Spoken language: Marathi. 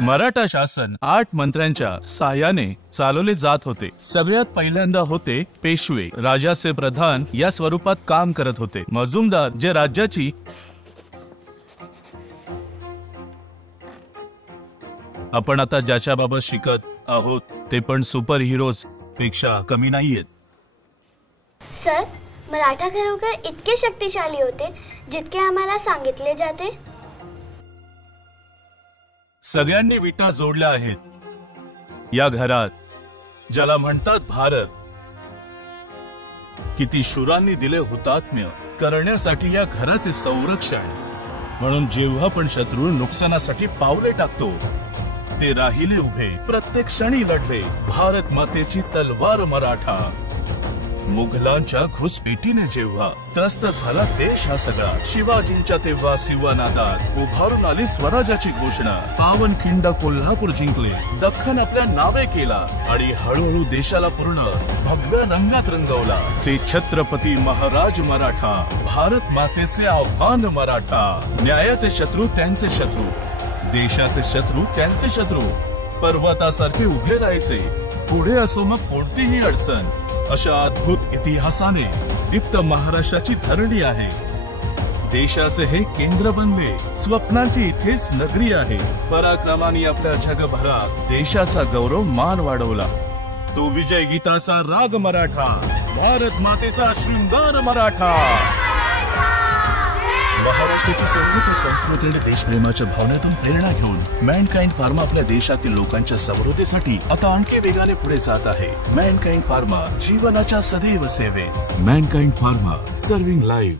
मराठा शासन 8 मंत्र्यांच्या साह्याने चालवले जात होते। सगळ्यात पहिल्यांदा होते पेशवे, राजाचे प्रधान या स्वरूपात काम करत होते। मजुमदार जे राज्याची आपण आता ज्याच्या बाबत शिकत आहोत ते पण सुपर हिरोज पेक्षा कमी नाहीयेत। सर, मराठा खरोखर इतके शक्तिशाली होते जितके आम्हाला सांगितले जाते? सगळ्यांनी विटा जोडल्या आहेत या घरात, ज्याला म्हणतात भारत। किती शूरांनी दिले हुतात्म्य करण्यासाठी या घराचे संरक्षण। म्हणून जेव्हा पण शत्रू नुकसानासाठी पावले टाकतो ते राहिले उभे, प्रत्येक क्षणी लढले। भारत मातेची तलवार मराठा। मुघलांच्या घुसपेटीने जेव्हा त्रस्त झाला देश हा सगळा, शिवाजींच्या तेव्हा शिवनादात उभारून आली स्वराज्याची घोषणा। पावनखिंड कोल्हापूर जिंकले, दख्खन आपल्या नावे केला आणि हळूहळू देशाला पूर्ण भगव्या रंगात रंगवला। ते छत्रपती महाराज मराठा, भारत मातेचे आव्हान मराठा। न्यायाचे शत्रू त्यांचे शत्रू, देशाचे शत्रू त्यांचे शत्रू, पर्वतासारखे उभे राहायचे पुढे असो मग कोणतीही अडचण। अशा अद्भुत इतिहासाने दीप्त महाराष्ट्राची धरणी आहे। देशाचे हे केंद्र बनले, स्वप्नांची इथेच नगरी आहे। पराक्रमाने आपल्या जगभरात देशाचा गौरव मान वाढवला। तो विजय गीताचा राग मराठा, भारत मातेचा शृंगार मराठा। महाराष्ट्राची समृद्ध संस्कृती आणि देशप्रेमाच्या भावनेतून प्रेरणा घेऊन मॅनकाइंड फार्मा आपल्या देशातील लोकांच्या समृद्धीसाठी आता आणखी वेगाने पुढे जात आहे। मॅनकाइंड फार्मा, जीवनाच्या सदैव सेवेत। Mankind pharma, serving life.